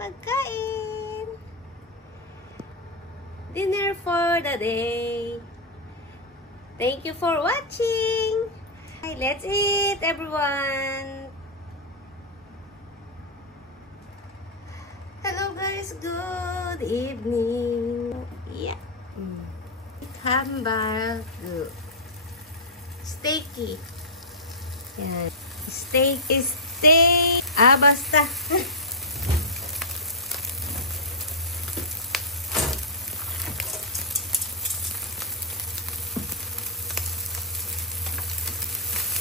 pagkain. Dinner for the day. Thank you for watching. Let's eat, everyone. Hello guys, good evening. Yeah. Hamburger. Steaky. Yan. Steak. Basta.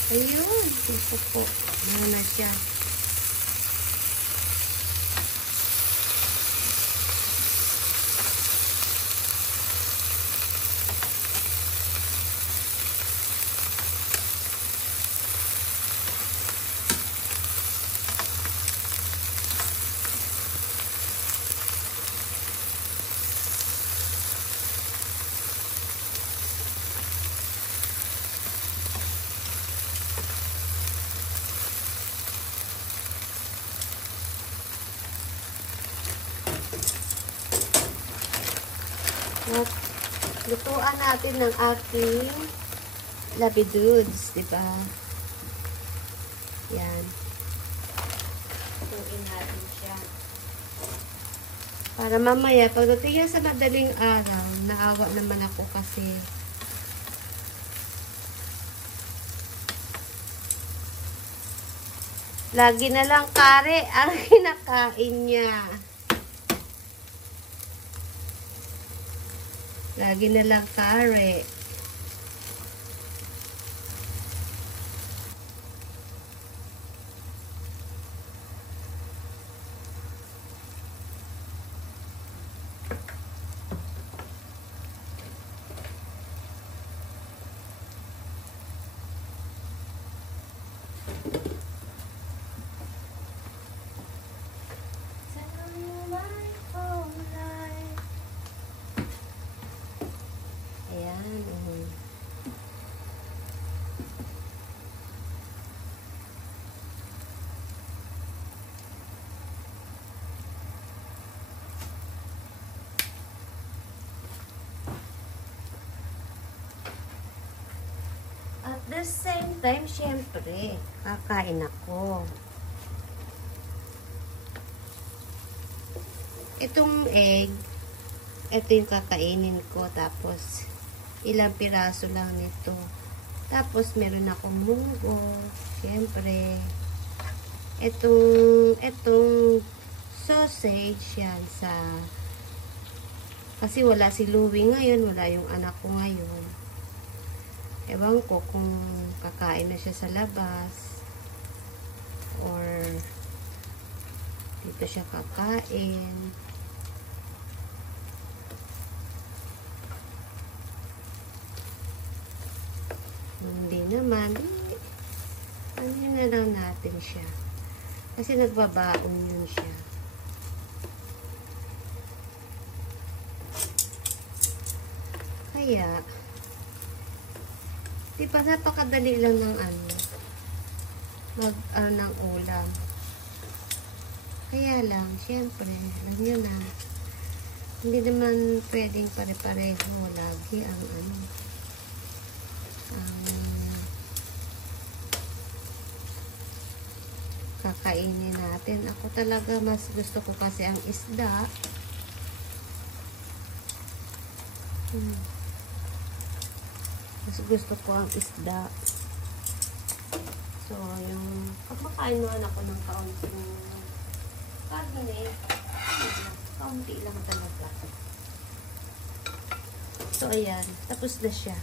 Ayun. Ito po. Ano na siya. Lutuan natin ng ating labidudes, diba? Yan. Lutuin natin siya. Para mamaya, pagdating yan sa madaling araw, naawa naman ako kasi lagi na lang kare ang kinakain niya. Lagi na lang kare. At the same time, syempre, kakain ako. Itong egg, ito yung kakainin ko. Tapos, ilang piraso lang nito. Tapos, meron akong munggo. Syempre. Itong sausage yan sa... Kasi wala si Louie ngayon. Wala yung anak ko ngayon. Ewan ko kung kakain na siya sa labas or dito siya kakain. Hindi naman, ano na lang natin siya. Kasi nagbabaon yun siya. Kaya, diba, napakadali lang ng ng ulam. Kaya lang, syempre, alam nyo na, hindi naman pwedeng pare-pareho lagi ang kakainin natin. Ako talaga, mas gusto ko kasi ang isda. Mas gusto ko ang isda. So, yung kapakain naman ako ng kaunting karne, kaunti lang talaga. So, ayan. Tapos na siya.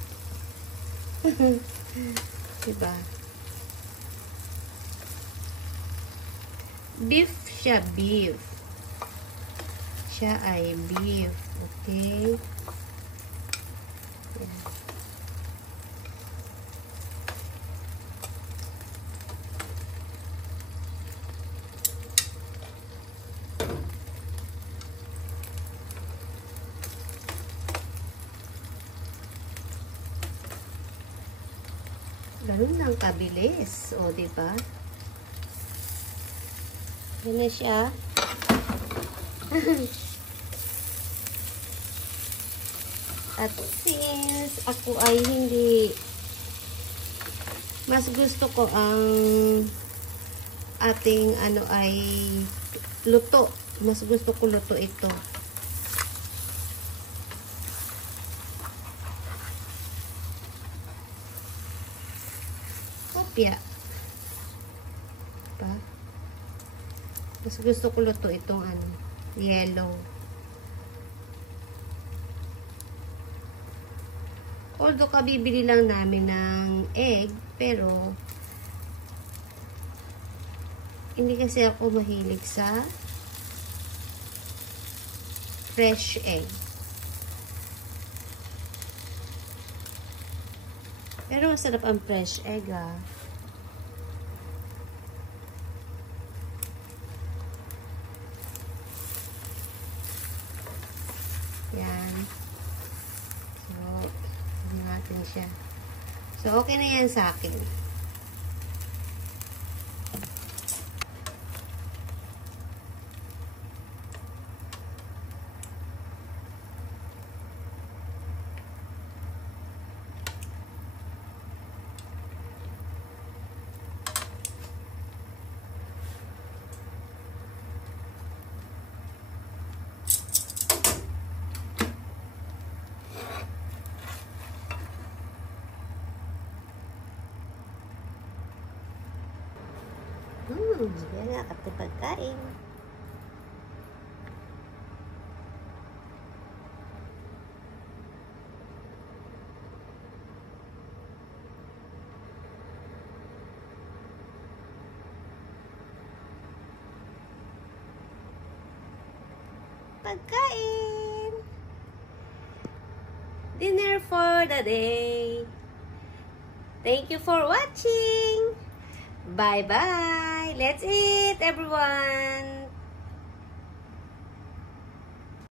Diba? Beef siya, beef. Siya ay beef. Okay? Ayan. Ganun lang kabilis. O, diba? Yan na siya. At since ako ay hindi, mas gusto ko ang ating ano ay luto. Mas gusto ko luto ito. Kopya. Pa. Mas gusto ko luto itong ano, yellow. Although kabibili lang namin ng egg, pero hindi kasi ako mahilig sa fresh egg. Pero masarap ang fresh egg, ah. Yan. So, natin siya. So, okay na yan sa akin. Yan nga, kapit pagkain. Pagkain! Dinner for the day. Thank you for watching. Bye-bye. Let's eat, everyone.